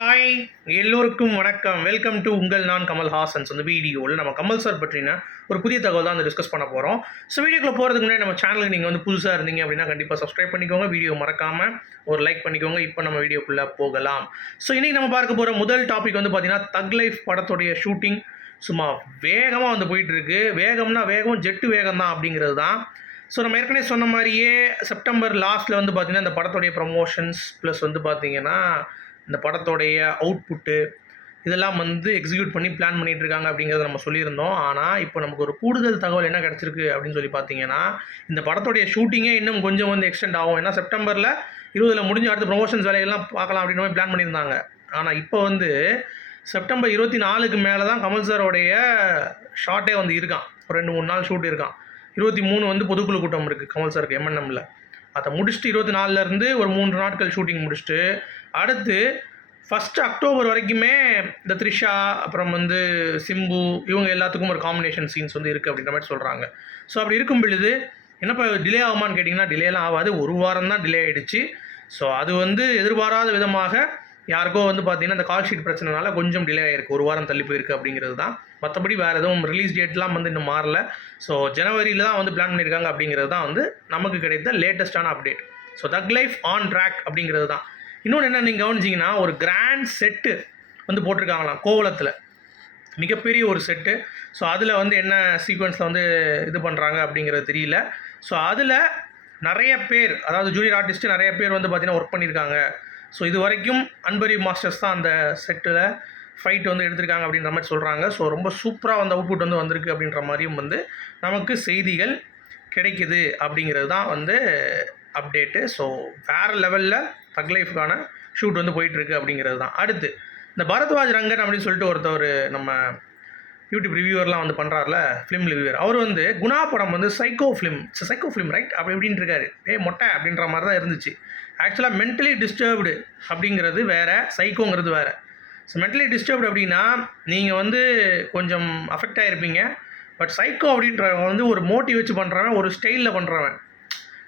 Hi எல்லோருக்கும் வணக்கம். Welcome to உங்கள் நான் கமல் ஹாசன்ஸ் அந்த வீடியோவில் நம்ம கமல் சார் பற்றின ஒரு புதிய தகவல் தான் அந்த டிஸ்கஸ் பண்ண போகிறோம் ஸோ வீடியோக்குள்ள போகிறதுக்கு முன்னாடி நம்ம சேனலுக்கு நீங்கள் வந்து புதுசாக இருந்தீங்க அப்படின்னா கண்டிப்பாக சப்ஸ்கிரைப் பண்ணிக்கோங்க. வீடியோ மறக்காமல் ஒரு லைக் பண்ணிக்கோங்க. இப்போ நம்ம வீடியோக்குள்ளே போகலாம். ஸோ இன்றைக்கி நம்ம பார்க்க போகிற முதல் டாபிக் வந்து பார்த்தீங்கன்னா தக் லைஃப் படத்துடைய ஷூட்டிங் சும்மா வேகமாக வந்து போயிட்டுருக்கு வேகம்னா வேகம் ஜெட்டு வேகம் தான் அப்படிங்கிறது தான். ஸோ நம்ம ஏற்கனவே சொன்ன மாதிரியே செப்டம்பர் லாஸ்ட்டில் வந்து பார்த்திங்கன்னா இந்த படத்துடைய ப்ரமோஷன்ஸ் ப்ளஸ் வந்து பார்த்திங்கன்னா இந்த படத்தோடைய அவுட்புட்டு இதெல்லாம் வந்து எக்ஸிக்யூட் பண்ணி பிளான் பண்ணிகிட்டு இருக்காங்க அப்படிங்கிறத நம்ம சொல்லியிருந்தோம். ஆனால் இப்போ நமக்கு ஒரு கூடுதல் தகவல் என்ன கிடச்சிருக்கு அப்படின்னு சொல்லி பார்த்தீங்கன்னா இந்த படத்துடைய ஷூட்டிங்கே இன்னும் கொஞ்சம் வந்து எக்ஸ்டெண்ட் ஆகும். ஏன்னா செப்டம்பரில் இருபதில் முடிஞ்ச அடுத்த ப்ரொமோஷன்ஸ் வேலைகள்லாம் பார்க்கலாம் அப்படின்னு மாதிரி பிளான் பண்ணியிருந்தாங்க. ஆனால் இப்போ வந்து செப்டம்பர் இருபத்தி நாலுக்கு மேலே தான் கமல் சாரோடைய ஷார்ட்டே வந்து இருக்கான். ஒரு ரெண்டு மூணு நாள் ஷூட் இருக்கான். இருபத்தி மூணு வந்து பொதுக்குழு கூட்டம் இருக்குது கமல் சாருக்கு எம்என்எம்மில் அதை முடிச்சுட்டு இருபத்தி நாலுலேருந்து ஒரு மூன்று நாட்கள் ஷூட்டிங் முடிச்சுட்டு அடுத்து ஃபஸ்ட்டு அக்டோபர் வரைக்குமே இந்த த்ரிஷா அப்புறம் வந்து சிம்பு இவங்க எல்லாத்துக்கும் ஒரு காம்பினேஷன் சீன்ஸ் வந்து இருக்குது அப்படின்ற மாதிரி சொல்கிறாங்க ஸோ அப்படி இருக்கும் பொழுது என்னப்பா டிலே ஆகுமான்னு கேட்டிங்கன்னா டிலேலாம் ஆகாது. ஒரு வாரம் தான் டிலே ஆகிடுச்சு ஸோ அது வந்து எதிர்பாராத விதமாக யாருக்கோ வந்து பார்த்தீங்கன்னா இந்த கால் ஷீட் பிரச்சனைனால கொஞ்சம் டிலே ஆகிருக்கு ஒரு வாரம் தள்ளி போயிருக்கு அப்படிங்கிறது தான். மற்றபடி வேறு எதுவும் ரிலீஸ் டேட்லாம் வந்து இன்னும் மாறல. ஸோ ஜனவரியில் தான் வந்து பிளான் பண்ணியிருக்காங்க அப்படிங்கிறது தான் வந்து நமக்கு கிடைத்த லேட்டஸ்ட்டான update so Thug Life on track அப்படிங்கிறது தான். இன்னொன்று என்ன நீங்கள் கவனிச்சிங்கன்னா ஒரு கிராண்ட் செட்டு வந்து போட்டிருக்காங்களாம் கோவலத்தில். மிகப்பெரிய ஒரு செட்டு ஸோ அதில் வந்து என்ன சீக்வன்ஸில் வந்து இது பண்ணுறாங்க அப்படிங்கிறது தெரியல. ஸோ அதில் நிறைய பேர் அதாவது ஜூனியர் ஆர்டிஸ்ட்டு நிறைய பேர் வந்து பார்த்திங்கன்னா ஒர்க் பண்ணியிருக்காங்க ஸோ இது வரைக்கும் அன்பரி மாஸ்டர்ஸ் தான் அந்த செட்டில் ஃபைட் வந்து எடுத்திருக்காங்க அப்படின்ற மாதிரி சொல்கிறாங்க ஸோ ரொம்ப சூப்பராக வந்து அவுட்புட் வந்து வந்திருக்கு அப்படின்ற மாதிரியும் வந்து நமக்கு செய்திகள் கிடைக்குது அப்படிங்கிறது தான் வந்து அப்டேட்டு ஸோ வேறு லெவலில் தக் லைஃப்க்கான ஷூட் வந்து போயிட்டுருக்கு அப்படிங்கிறது தான். அடுத்து இந்த பரத்வாஜ் ரங்கன் அப்படின்னு சொல்லிட்டு ஒருத்தவர் நம்ம யூடியூப் ரிவ்யூவர்லாம் வந்து பண்ணுறாருல ஃபிலிம் ரிவ்யூவர் அவர் வந்து குணா படம் வந்து psycho film psycho film right அப்படி இப்படின்னு இருக்காரு. ஏ மொட்டை அப்படின்ற மாதிரி தான் இருந்துச்சு. ஆக்சுவலாக மென்டலி டிஸ்டர்ப்டு அப்படிங்கிறது வேறு சைக்கோங்கிறது வேறு. ஸோ மென்டலி டிஸ்டர்ப்டு அப்படின்னா நீங்கள் வந்து கொஞ்சம் அஃபெக்ட் ஆகிருப்பீங்க பட் சைக்கோ அப்படின்றவன் வந்து ஒரு மோட்டிவ் வச்சு பண்ணுறவன் ஒரு ஸ்டைலில் பண்ணுறவன்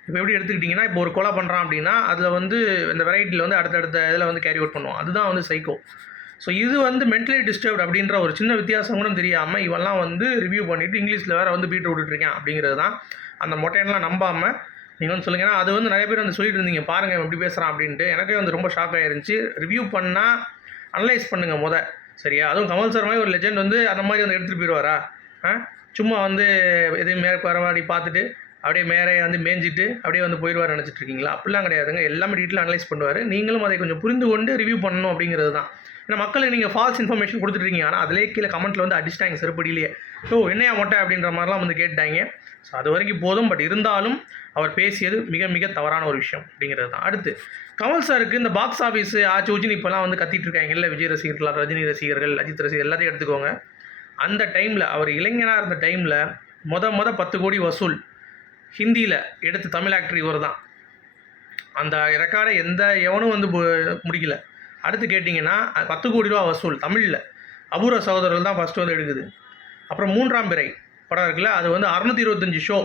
இப்போ எப்படி எடுத்துக்கிட்டிங்கன்னா இப்போ ஒரு கொலை பண்ணுறான் அப்படின்னா அதில் வந்து இந்த வெரைட்டியில் வந்து அடுத்தடுத்த இதில் வந்து கேரி அவுட் பண்ணுவோம் அதுதான் வந்து சைக்கோ ஸோ இது வந்து மென்டலி டிஸ்டர்ப்ட் அப்படின்ற ஒரு சின்ன வித்தியாசம் கூட தெரியாமல் இவெல்லாம் வந்து ரிவ்யூ பண்ணிவிட்டு இங்கிலீஷில் வேறு வந்து பீட் விட்டுட்ருக்கேன் அப்படிங்கிறது தான் அந்த மொட்டையெல்லாம் நம்பாமல் நீங்கள் வந்து சொல்லுங்கள் ஏன்னா அது வந்து நிறைய பேர் வந்து சொல்லிட்டு இருந்தீங்க பாருங்கள் எப்படி பேசுகிறான் அப்படின்ட்டு. எனக்கே வந்து ரொம்ப ஷாக் ஆயிருந்துச்சு. ரிவ்யூ பண்ணால் அனலைஸ் பண்ணுங்கள் முத சரியா? அதுவும் கமல் சார் மாதிரி ஒரு லெஜெண்ட் வந்து அந்த மாதிரி வந்து எடுத்துகிட்டு போயிடுவாரா ஆ? சும்மா வந்து எதையும் மேலே பரவாடி பார்த்துட்டு அப்படியே மேலே வந்து மேய்ஞ்சிட்டு அப்படியே வந்து போயிடுவார் நினச்சிட்டு இருக்கீங்களா அப்படிலாம் கிடையாதுங்க. எல்லாமே டீட்டெயில் அனலைஸ் பண்ணுவார். நீங்களும் அதை கொஞ்சம் புரிந்து கொண்டு ரிவ்யூ பண்ணணும் அப்படிங்கிறது தான். ஏன்னா மக்களுக்கு நீங்கள் ஃபால்ஸ் இன்ஃபர்மேஷன் கொடுத்துட்ருக்கீங்க. ஆனால் அதிலே கீழே கமெண்ட்டில் வந்து அடிச்சிட்டாங்க செருப்படியிலேயே. ஸோ என்னையா மொட்டை? அப்படின்ற மாதிரிலாம் வந்து கேட்டாங்க. ஸோ அது வரைக்கும் போதும். பட் இருந்தாலும் அவர் பேசியது மிக மிக தவறான ஒரு விஷயம் அப்படிங்கிறது தான். அடுத்து கமல் சாருக்கு இந்த பாக்ஸ் ஆஃபீஸ் ஆச்சு உச்சினி இப்போலாம் வந்து கத்திட்டு இருக்காங்கல்ல விஜய் ரசிகர்கள் ரஜினி ரசிகர்கள் அஜித் ரசிகர் எல்லாத்தையும் எடுத்துக்கோங்க. அந்த டைமில் அவர் இளைஞனாக இருந்த டைமில் மொத மொத பத்து கோடி வசூல். ஹிந்தியில் எடுத்து தமிழ் ஆக்டர் இவர் தான் அந்த ரெக்கார்டை எந்த எவனும் வந்து முடிக்கல. அடுத்து கேட்டிங்கன்னா பத்து கோடி ரூபா வசூல் தமிழில். அபூர்வ சகோதரர்கள் தான் ஃபஸ்ட்டு வந்து எடுக்குது. அப்புறம் மூன்றாம் பிறை படம் இருக்குல்ல அது வந்து அறுநூத்தி இருபத்தஞ்சி ஷோ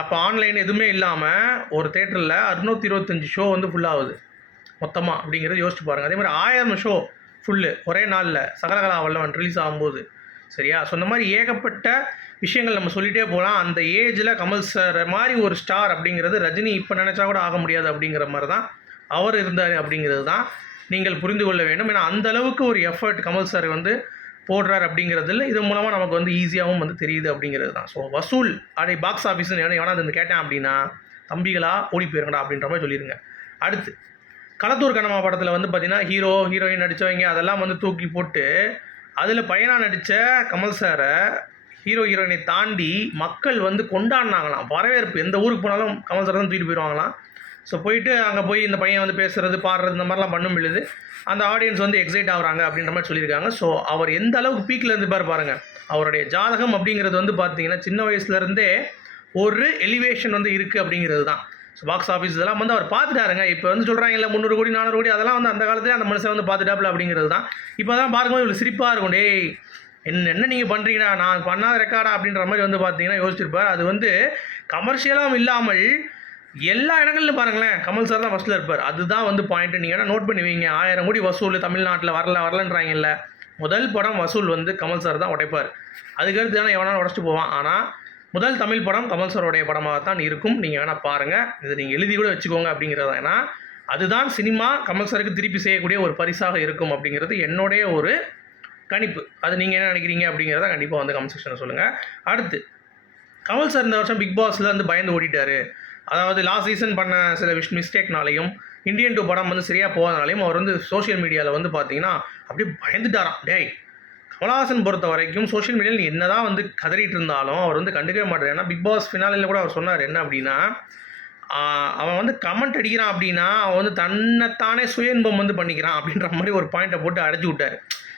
அப்போ ஆன்லைன் எதுவுமே இல்லாமல் ஒரு தேட்டரில் அறுநூத்தி இருபத்தஞ்சி ஷோ வந்து ஃபுல்லாகுது மொத்தமாக அப்படிங்கிறத யோசிச்சு பாருங்கள் அதே மாதிரி ஆயிரம் ஷோ ஃபுல்லு ஒரே நாளில் சகலகலா வல்லவன் ரிலீஸ் ஆகும்போது. சரியா? ஸோ இந்த மாதிரி ஏகப்பட்ட விஷயங்கள் நம்ம சொல்லிகிட்டே போகலாம் அந்த ஏஜில் கமல் சார் மாதிரி ஒரு ஸ்டார் அப்படிங்கிறது ரஜினி இப்போ நினச்சா கூட ஆக முடியாது அப்படிங்கிற மாதிரி தான் அவர் இருந்தார் அப்படிங்கிறது தான் நீங்கள் புரிந்து கொள்ள வேண்டும். ஏன்னா அந்த அளவுக்கு ஒரு எஃபர்ட் கமல் சார் வந்து போடுறார் அப்படிங்கிறதுல இது மூலமாக நமக்கு வந்து ஈஸியாகவும் வந்து தெரியுது அப்படிங்கிறது தான் ஸோ வசூல் அடை பாக்ஸ் ஆஃபீஸ்னு எவனா அது வந்து கேட்டேன் அப்படின்னா தம்பிகளா ஓடி போயிருங்கடா அப்படின்ற மாதிரி சொல்லிடுங்க அடுத்து களத்தூர் கண்ணம்மா படத்தில் வந்து பார்த்தீங்கன்னா ஹீரோ ஹீரோயின் நடித்தவங்க அதெல்லாம் வந்து தூக்கி போட்டு அதில் பையனாக நடித்த கமல் சாரை ஹீரோ ஹீரோயினை தாண்டி மக்கள் வந்து கொண்டாடினாங்களாம். வரவேற்பு எந்த ஊருக்கு போனாலும் கமல் சார் தான் தூக்கிட்டு போயிடுவாங்களாம். ஸோ போயிட்டு அங்கே போய் இந்த பையன் வந்து பேசுகிறது பாடுறது இந்த மாதிரிலாம் பண்ணும் பொழுது அந்த ஆடியன்ஸ் வந்து எக்ஸைட் ஆகுறாங்க அப்படின்ற மாதிரி சொல்லியிருக்காங்க. ஸோ அவர் எந்த அளவுக்கு பீக்கில் இருந்து பாருங்கள் பாருங்க. அவருடைய ஜாதகம் அப்படிங்கிறது வந்து பார்த்தீங்கன்னா சின்ன வயசுலேருந்தே ஒரு எலிவேஷன் வந்து இருக்குது அப்படிங்கிறது தான். ஸோ பாக்ஸ் ஆஃபீஸ் இதெல்லாம் வந்து அவர் பார்த்துட்டாருங்க. இப்போ வந்து சொல்கிறாங்க இல்லை முந்நூறு கோடி நானூறு கோடி அதெல்லாம் வந்து அந்த காலத்தில் அந்த மனுஷன் வந்து பார்த்துட்டாப்புல அப்படிங்கிறது தான். இப்போ தான் பார்க்கும்போது இவ்வளோ சிரிப்பாக இருக்கும். டேய் என்ன என்ன நீங்கள் பண்ணுறீங்கன்னா நான் பண்ணாத ரெக்கார்டா அப்படின்ற மாதிரி வந்து பார்த்தீங்கன்னா யோசிச்சிருப்பார். அது வந்து கமர்ஷியலாகவும் இல்லாமல் எல்லா இடங்கள்லையும் பாருங்களேன் கமல் சார் தான் ஃபஸ்ட்டில் இருப்பார். அதுதான் வந்து பாயிண்ட் நீங்கள் வேணால் நோட் பண்ணி வைங்க ஆயிரம் கோடி வசூல் தமிழ்நாட்டில் வரல வரலன்றாங்கல்ல. முதல் படம் வசூல் வந்து கமல் சார் தான் உடைப்பார். அதுக்கடுத்து தானே எவனாலும் உடச்சிட்டு போவான்? ஆனால் முதல் தமிழ் படம் கமல் சாருடைய படமாக தான் இருக்கும். நீங்கள் வேணால் பாருங்கள் இதை நீங்கள் எழுதி கூட வச்சுக்கோங்க அப்படிங்கிறது. ஏன்னா அதுதான் சினிமா கமல் சாருக்கு திருப்பி செய்யக்கூடிய ஒரு பரிசாக இருக்கும் அப்படிங்கிறது என்னுடைய ஒரு கணிப்பு. அது நீங்கள் என்ன நினைக்கிறீங்க அப்படிங்கிறத கண்டிப்பாக வந்து கமெண்ட் செக்ஷனில் சொல்லுங்கள் அடுத்து கமல் சார் இந்த வருஷம் பிக் பாஸில் வந்து பயந்து ஓடிட்டாரு. அதாவது லாஸ்ட் சீசன் பண்ண சில விஷ் மிஸ்டேக்னாலையும் இந்தியன் டூ படம் வந்து சரியாக போகாதனாலையும் அவர் வந்து சோஷியல் மீடியாவில் வந்து பார்த்தீங்கன்னா அப்படியே பயந்துட்டாராம். டேய் கமலஹாசன் பொறுத்த வரைக்கும் சோஷியல் மீடியாவில் என்ன தான் வந்து கதறிட்டு இருந்தாலும் அவர் வந்து கண்டுக்கவே மாட்டார். ஏன்னா பிக் பாஸ் ஃபினாலில் கூட அவர் சொன்னார் என்ன அப்படின்னா அவன் வந்து கமெண்ட் அடிக்கிறான் அப்படின்னா அவன் வந்து தன்னைத்தானே சுய இன்பம் வந்து பண்ணிக்கிறான் அப்படின்ற மாதிரி ஒரு பாயிண்ட்டை போட்டு அடைச்சி விட்டார்.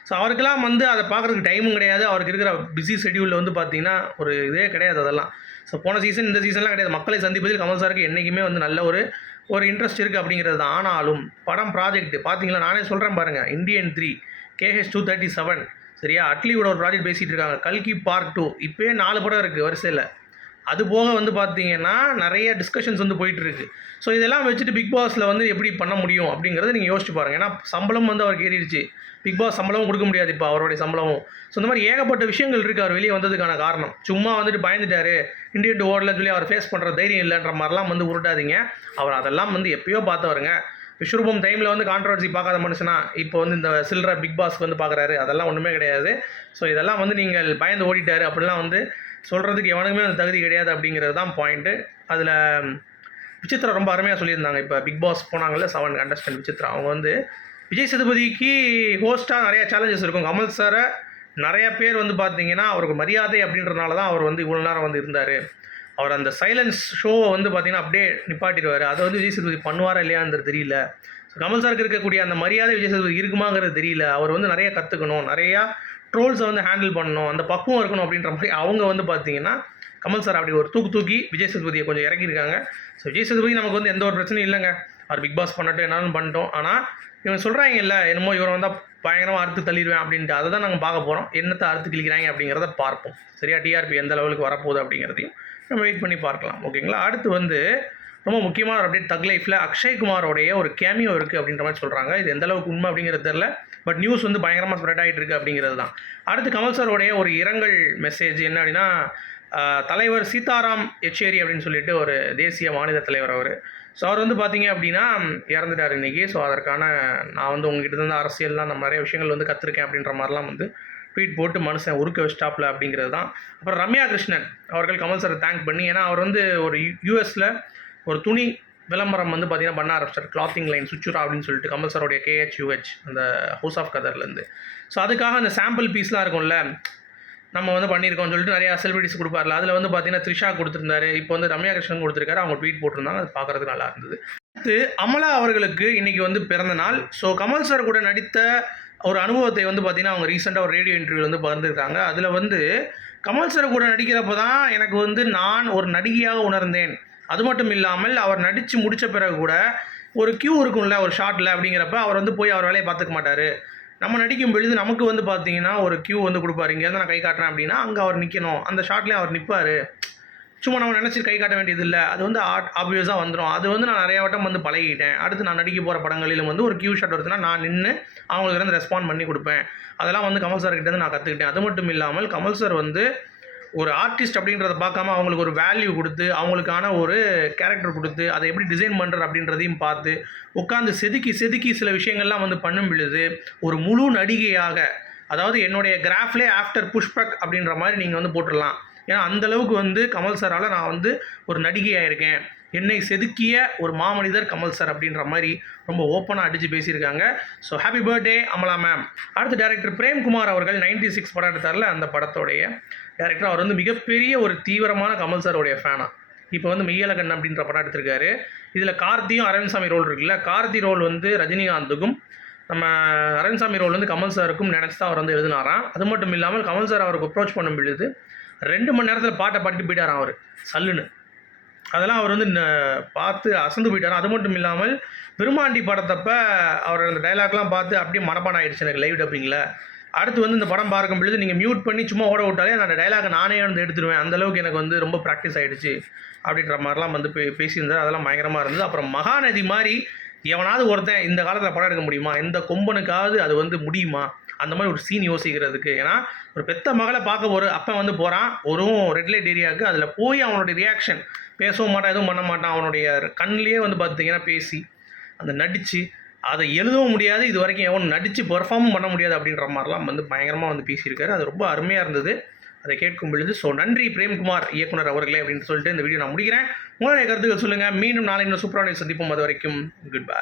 ஸோ அவருக்கெல்லாம் வந்து அதை பார்க்குறதுக்கு டைமும் கிடையாது. அவருக்கு இருக்கிற பிஸி ஷெடியூலில் வந்து பார்த்தீங்கன்னா ஒரு இதே கிடையாது அதெல்லாம். ஸோ போன சீசன் இந்த சீசன்லாம் கிடையாது. மக்களை சந்திப்பதில் கமல் சாருக்கு என்றைக்குமே வந்து நல்ல ஒரு ஒரு இன்ட்ரெஸ்ட் இருக்குது அப்படிங்கிறது தான். ஆனாலும் படம் ப்ராஜெக்ட் பார்த்தீங்களா? நானே சொல்கிறேன் பாருங்கள் Indian three KH two thirty seven சரியா? அட்லியோட ஒரு ப்ராஜெக்ட் பேசிகிட்டு இருக்காங்க. கல்கி பார்ட் டூ இப்போயே நாலு படம் இருக்குது வரிசையில். அது போக வந்து பார்த்தீங்கன்னா நிறைய டிஸ்கஷன்ஸ் வந்து போயிட்டு இருக்கு ஸோ இதெல்லாம் வச்சுட்டு பிக் பாஸில் வந்து எப்படி பண்ண முடியும் அப்படிங்கிறத நீங்கள் யோசிச்சு பாருங்கள் ஏன்னா சம்பளம் வந்து அவருக்கு ஏறிடுச்சு. பிக் பாஸ் சம்பளமும் கொடுக்க முடியாது இப்போ அவருடைய சம்பளமும். ஸோ இந்த மாதிரி ஏகப்பட்ட விஷயங்கள் இருக்குது அவர் வெளியே வந்ததுக்கான காரணம். சும்மா வந்துட்டு பயந்துட்டாரு. இண்டியன் டு ஓடலன்னு சொல்லி அவர் ஃபேஸ் பண்ணுற தைரியம் இல்லைன்ற மாதிரிலாம் வந்து உருட்டாதீங்க. அவர் அதெல்லாம் வந்து எப்பயோ பார்த்தவருங்க. விஸ்வரூபம் டைமில் வந்து கான்ட்ரவர்சி பார்க்காத மனுஷனா இப்போ வந்து இந்த சில்ற பிக் பாஸ்க்கு வந்து பார்க்குறாரு. அதெல்லாம் ஒன்றுமே கிடையாது. ஸோ இதெல்லாம் வந்து நீங்கள் பயந்து ஓடிட்டார் அப்படிலாம் வந்து சொல்கிறதுக்கு எவனுக்குமே அந்த தகுதி கிடையாது அப்படிங்கிறது தான் பாயிண்ட்டு அதில் விசித்ரா ரொம்ப அருமையாக சொல்லியிருந்தாங்க. இப்போ பிக் பாஸ் போனாங்கல்ல செவன் கண்டஸ்டன்ட் விசித்ரா அவங்க வந்து விஜய் சேதுபதிக்கு ஹோஸ்ட்டாக நிறையா சேலஞ்சஸ் இருக்கும். கமல் சாரை நிறைய பேர் வந்து பார்த்தீங்கன்னா அவருக்கு மரியாதை அப்படின்றனால தான் அவர் வந்து இவ்வளோ நேரம் வந்து இருந்தார். அவர் அந்த சைலன்ஸ் ஷோவை வந்து பார்த்தீங்கன்னா அப்படியே நிப்பாட்டிடுவார். அதை வந்து விஜய் சேதுபதி பண்ணுவாரா இல்லையான்றது தெரியல. ஸோ கமல் சாருக்கு இருக்கக்கூடிய அந்த மரியாதை விஜய் சேதுபதி இருக்குமாங்கிறது தெரியல. அவர் வந்து நிறைய கற்றுக்கணும் நிறையா ட்ரோல்ஸை வந்து ஹேண்டில் பண்ணணும் அந்த பக்குவம் இருக்கணும் அப்படின்ற மாதிரி அவங்க வந்து பார்த்தீங்கன்னா கமல் சார் அப்படி ஒரு தூக்கு தூக்கி விஜய் சேதுபதியை கொஞ்சம் இறக்கியிருக்காங்க. ஸோ விஜய் சேதுபதி நமக்கு வந்து எந்த ஒரு பிரச்சனையும் இல்லைங்க. அவர் பிக் பாஸ் பண்ணட்டும் என்னாலும் பண்ணிட்டோம். ஆனால் இவங்க சொல்கிறாங்க இல்லை என்னமோ இவரை வந்தால் பயங்கரமாக அறுத்து தள்ளிடுவேன் அப்படின்ட்டு அதை தான் நாங்கள் பார்க்க போகிறோம் என்னத்தை அறுத்து கிழிக்கிறாங்க அப்படிங்கிறத பார்ப்போம். சரியா டிஆர்பி எந்த லெவலுக்கு வரப்போகுது அப்படிங்கிறதையும் நம்ம வெயிட் பண்ணி பார்க்கலாம். ஓகேங்களா அடுத்து வந்து ரொம்ப முக்கியமான ஒரு அப்டேட் தக் லைஃப்பில் அக்ஷய்குமாரோடைய ஒரு கேமியோ இருக்குது அப்படின்ற மாதிரி சொல்கிறாங்க இது எந்த அளவுக்கு உண்மை அப்படிங்கிறது தெரில பட் நியூஸ் வந்து பயங்கரமாக ஸ்ப்ரெட் ஆகிட்டு இருக்கு அப்படிங்கிறது தான். அடுத்து கமல் சாரோடைய ஒரு இரங்கல் மெசேஜ் என்ன அப்படின்னா தலைவர் சீதாராம் எச்சேரி அப்படின்னு சொல்லிட்டு ஒரு தேசிய மாநில தலைவர் அவர். ஸோ அவர் வந்து பார்த்தீங்க அப்படின்னா இறந்துட்டார் இன்றைக்கி ஸோ அதற்கான நான் வந்து உங்ககிட்ட இருந்து அரசியல்லாம் நம்ம நிறைய விஷயங்கள் வந்து கற்றுருக்கேன் அப்படின்ற மாதிரிலாம் வந்து ட்வீட் போட்டு மனுஷன் உருக்க வச்சிட்டாப்ல அப்படிங்கிறது தான். அப்புறம் ரம்யா கிருஷ்ணன் அவர்கள் கமல் சாரை தேங்க் பண்ணி ஏன்னா அவர் வந்து ஒரு யூஎஸில் ஒரு துணி விளம்பரம் வந்து பார்த்தீங்கன்னா பண்ண ஆரம்பிச்சார். கிளாத்திங் லைன் சுச்சுரா அப்படின்னு சொல்லிட்டு கமல் சாரோடைய கேஹெச்யூஹெச் அந்த ஹவுஸ் ஆஃப் கதர்லேருந்து ஸோ அதுக்காக அந்த சாம்பிள் பீஸ்லாம் இருக்கும்ல நம்ம வந்து பண்ணியிருக்கோம்னு சொல்லிட்டு நிறையா செலிபிரிட்டிஸ் கொடுப்பார்ல. அதில் வந்து பார்த்தீங்கன்னா த்ரிஷா கொடுத்துருந்தாரு. இப்போ வந்து ரம்யா கிருஷ்ணன் கொடுத்துருக்காரு. அவங்க ட்வீட் போட்டிருந்தாங்க. அது பார்க்குறதுக்கு நல்லா இருந்தது. அடுத்து அமலா அவர்களுக்கு இன்றைக்கி வந்து பிறந்த நாள். ஸோ கமல் சார் கூட நடித்த ஒரு அனுபவத்தை வந்து பார்த்தீங்கன்னா அவங்க ரீசெண்டாக ஒரு ரேடியோ இன்டர்வியூ வந்து பகிர்ந்துருக்காங்க. அதில் வந்து கமல் சார் கூட நடிக்கிறப்ப தான் எனக்கு வந்து நான் ஒரு நடிகையாக உணர்ந்தேன். அது மட்டும் இல்லாமல் அவர் நடித்து முடித்த பிறகு கூட ஒரு கியூ இருக்கும்ல ஒரு ஷாட்டில் அப்படிங்கிறப்ப அவர் வந்து போய் அவர் வேலையை பார்த்துக்க மாட்டார். நம்ம நடிக்கும் பொழுது நமக்கு வந்து பார்த்தீங்கன்னா ஒரு கியூ வந்து கொடுப்பாரு. இங்கேருந்து நான் கை காட்டுறேன் அப்படின்னா அங்கே அவர் நிற்கணும் அந்த ஷாட்லேயும் அவர் நிற்பார் சும்மா நம்ம நினச்சி கை காட்ட வேண்டியதில்லை. அது வந்து ஆட் ஆப்வியஸாக வந்துடும் அது வந்து நான் நிறையா வட்டம் வந்து பழகிட்டேன் அடுத்து நான் நடிக்க போகிற படங்களிலும் வந்து ஒரு கியூ ஷாட் வருதுன்னா நான் நின்று அவங்களுக்கு வந்து ரெஸ்பாண்ட் பண்ணி கொடுப்பேன். அதெல்லாம் வந்து கமல் சார் கிட்டேருந்து நான் கற்றுக்கிட்டேன் அது மட்டும் இல்லாமல் கமல் சார் வந்து ஒரு ஆர்டிஸ்ட் அப்படின்றத பார்க்காம அவங்களுக்கு ஒரு வேல்யூ கொடுத்து அவங்களுக்கான ஒரு கேரக்டர் கொடுத்து அதை எப்படி டிசைன் பண்ணுற அப்படின்றதையும் பார்த்து உட்காந்து செதுக்கி செதுக்கி சில விஷயங்கள்லாம் வந்து பண்ணும் பொழுது ஒரு முழு நடிகையாக அதாவது என்னுடைய கிராஃப்லே ஆஃப்டர் புஷ்பக் அப்படின்ற மாதிரி நீங்கள் வந்து போட்டுடலாம். ஏன்னா அந்தளவுக்கு வந்து கமல் சாரால் நான் வந்து ஒரு நடிகையாக இருக்கேன் என்னை செதுக்கிய ஒரு மாமனிதர் கமல் சார் அப்படின்ற மாதிரி ரொம்ப ஓப்பனாக அடித்து பேசியிருக்காங்க. So happy birthday Amala ma'am அடுத்து டேரக்டர் பிரேம்குமார் அவர்கள் 96 சிக்ஸ் படம் எடுத்தார்ல அந்த படத்தோடைய டேரக்டர் அவர் வந்து மிகப்பெரிய ஒரு தீவிரமான கமல் சாருடைய ஃபேனா இப்போ வந்து மெய்யலகன் அப்படின்ற படம் எடுத்திருக்காரு. இதில் கார்த்தியும் அரவிந்த்சாமி ரோல் இருக்குல்ல? கார்த்தி ரோல் வந்து ரஜினிகாந்துக்கும் நம்ம அரவிந்த்சாமி ரோல் வந்து கமல் சாருக்கும் நினச்சி தான் அவர் வந்து எழுதினாராம். அது மட்டும் இல்லாமல் கமல் சார் அவருக்கு அப்ரோச் பண்ணும் பொழுது ரெண்டு மணி நேரத்தில் பாட்டை பாட்டு போயிட்டாராம் அவர். சல்லுன்னு. அதெல்லாம் அவர் வந்து பார்த்து அசந்து போயிட்டார் அது மட்டும் இல்லாமல் பெருமாண்டி படத்தப்ப அவர் அந்த டைலாக்லாம் பார்த்து அப்படியே மனப்பாடம் ஆயிடுச்சு எனக்கு லைவ் டப்பிங்கில் அடுத்து வந்து இந்த படம் பார்க்கும் பொழுது நீங்கள் மியூட் பண்ணி சும்மா ஓட விட்டாலே நான் அந்த டைலாக நானே வந்து எடுத்துருவேன். அந்த அளவுக்கு எனக்கு வந்து ரொம்ப ப்ராக்டிஸ் ஆகிடுச்சு அப்படின்ற மாதிரிலாம் வந்து பே பேசியிருந்தார் அதெல்லாம் பயங்கரமாக இருந்தது. அப்புறம் மகாநதி மாதிரி எவனாவது ஒருத்தன் இந்த காலத்தில் படம் எடுக்க முடியுமா? எந்த கொம்பனுக்காவது அது வந்து முடியுமா? அந்த மாதிரி ஒரு சீன் யோசிக்கிறதுக்கு. ஏன்னா ஒரு பெத்த மகளை பார்க்க ஒரு அப்போ வந்து போகிறான் ஒரு ரெட் லைட் ஏரியாவுக்கு அதில் போய் அவனுடைய ரியாக்ஷன் பேசவும் மாட்டான் எதுவும் பண்ண மாட்டான். அவனுடைய கண்ணிலேயே வந்து பார்த்தீங்கன்னா பேசி அந்த நடித்து அதை எழுதவும் முடியாது. இது வரைக்கும் எவன் நடித்து பெர்ஃபார்மும் பண்ண முடியாது அப்படின்ற மாதிரிலாம் வந்து பயங்கரமாக வந்து பேசியிருக்காரு. அது ரொம்ப அருமையாக இருந்தது. அதை கேட்கும் பொழுது ஸோ நன்றி பிரேம்குமார் இயக்குனர் அவர்களே அப்படின்னு சொல்லிட்டு இந்த வீடியோ நான் முடிக்கிறேன். உங்களுடைய கருத்துக்கள் சொல்லுங்கள் மீண்டும் நாளை இன்னும் சூப்பரான சந்திப்போம். அது வரைக்கும் குட் பை